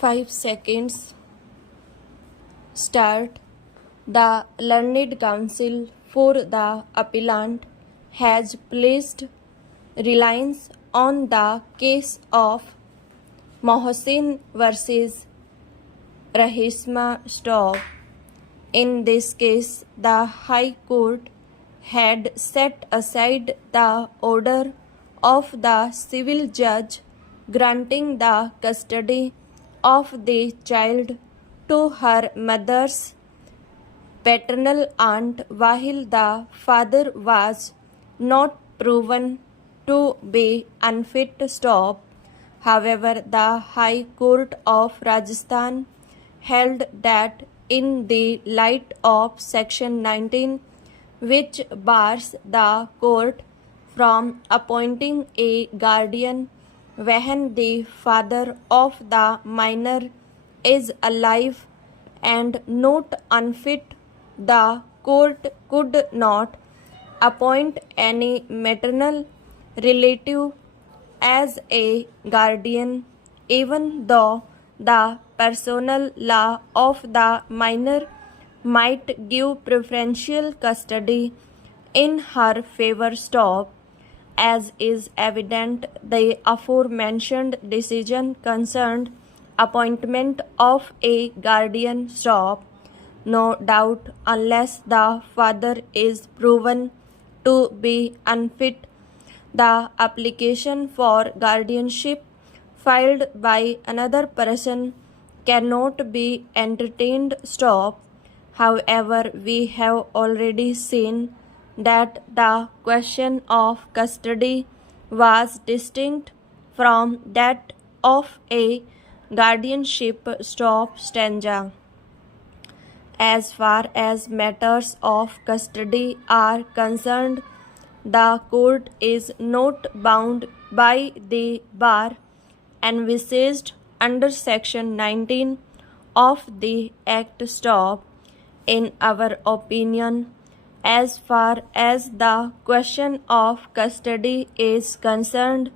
5 seconds. Start. The Learned Counsel for the Appellant has placed reliance on the case of Mohsin versus Rahishma Stop. In this case, the High Court had set aside the order of the civil judge granting the custody of the child to her mother's paternal aunt while the father was not proven to be unfit to stop. However, the High Court of Rajasthan held that in the light of Section 19, which bars the court from appointing a guardian when the father of the minor is alive and not unfit, the court could not appoint any maternal relative as a guardian, even though the personal law of the minor might give preferential custody in her favor. Stop. As is evident, the aforementioned decision concerned appointment of a guardian. Stop. No doubt, unless the father is proven to be unfit, the application for guardianship filed by another person cannot be entertained. Stop. However, we have already seen that the question of custody was distinct from that of a guardianship. Stop. Stanza. As far as matters of custody are concerned, the court is not bound by the bar envisaged under Section 19 of the Act. Stop. In our opinion, as far as the question of custody is concerned,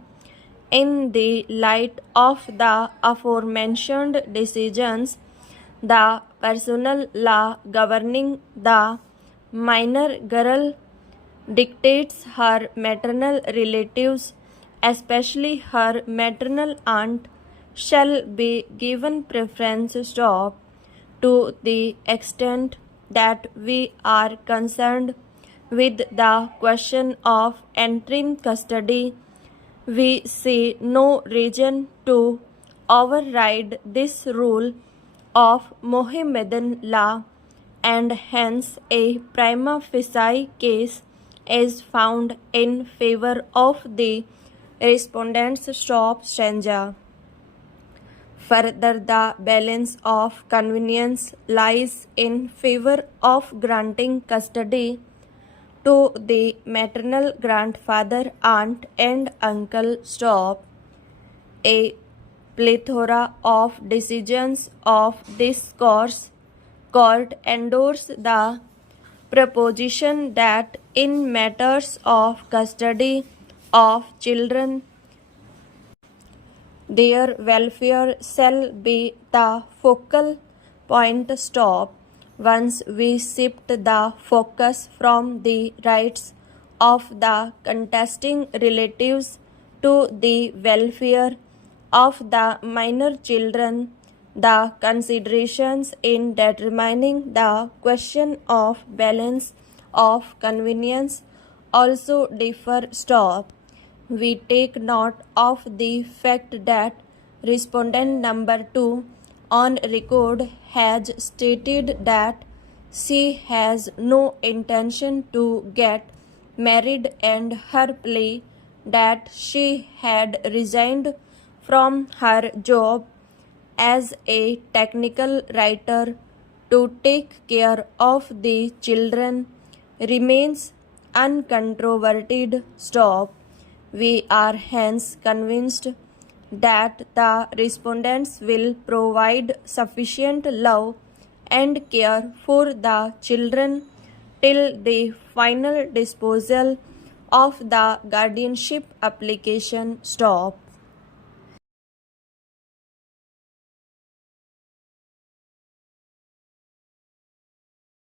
in the light of the aforementioned decisions, the personal law governing the minor girl dictates her maternal relatives, especially her maternal aunt, shall be given preference. Stop. To the extent that we are concerned with the question of interim custody, we see no reason to override this rule of Mohammedan law, and hence a prima facie case is found in favor of the respondents. Stop. Stanza. Further, the balance of convenience lies in favor of granting custody to the maternal grandfather, aunt, and uncle. Stop. A plethora of decisions of this court endorse the proposition that in matters of custody of children, their welfare shall be the focal point. Stop. Once we shift the focus from the rights of the contesting relatives to the welfare of the minor children, the considerations in determining the question of balance of convenience also differ. Stop. We take note of the fact that respondent number 2 on record has stated that she has no intention to get married, and her plea that she had resigned from her job as a technical writer to take care of the children remains uncontroverted. Stop. We are hence convinced that the respondents will provide sufficient love and care for the children till the final disposal of the guardianship application. Stop.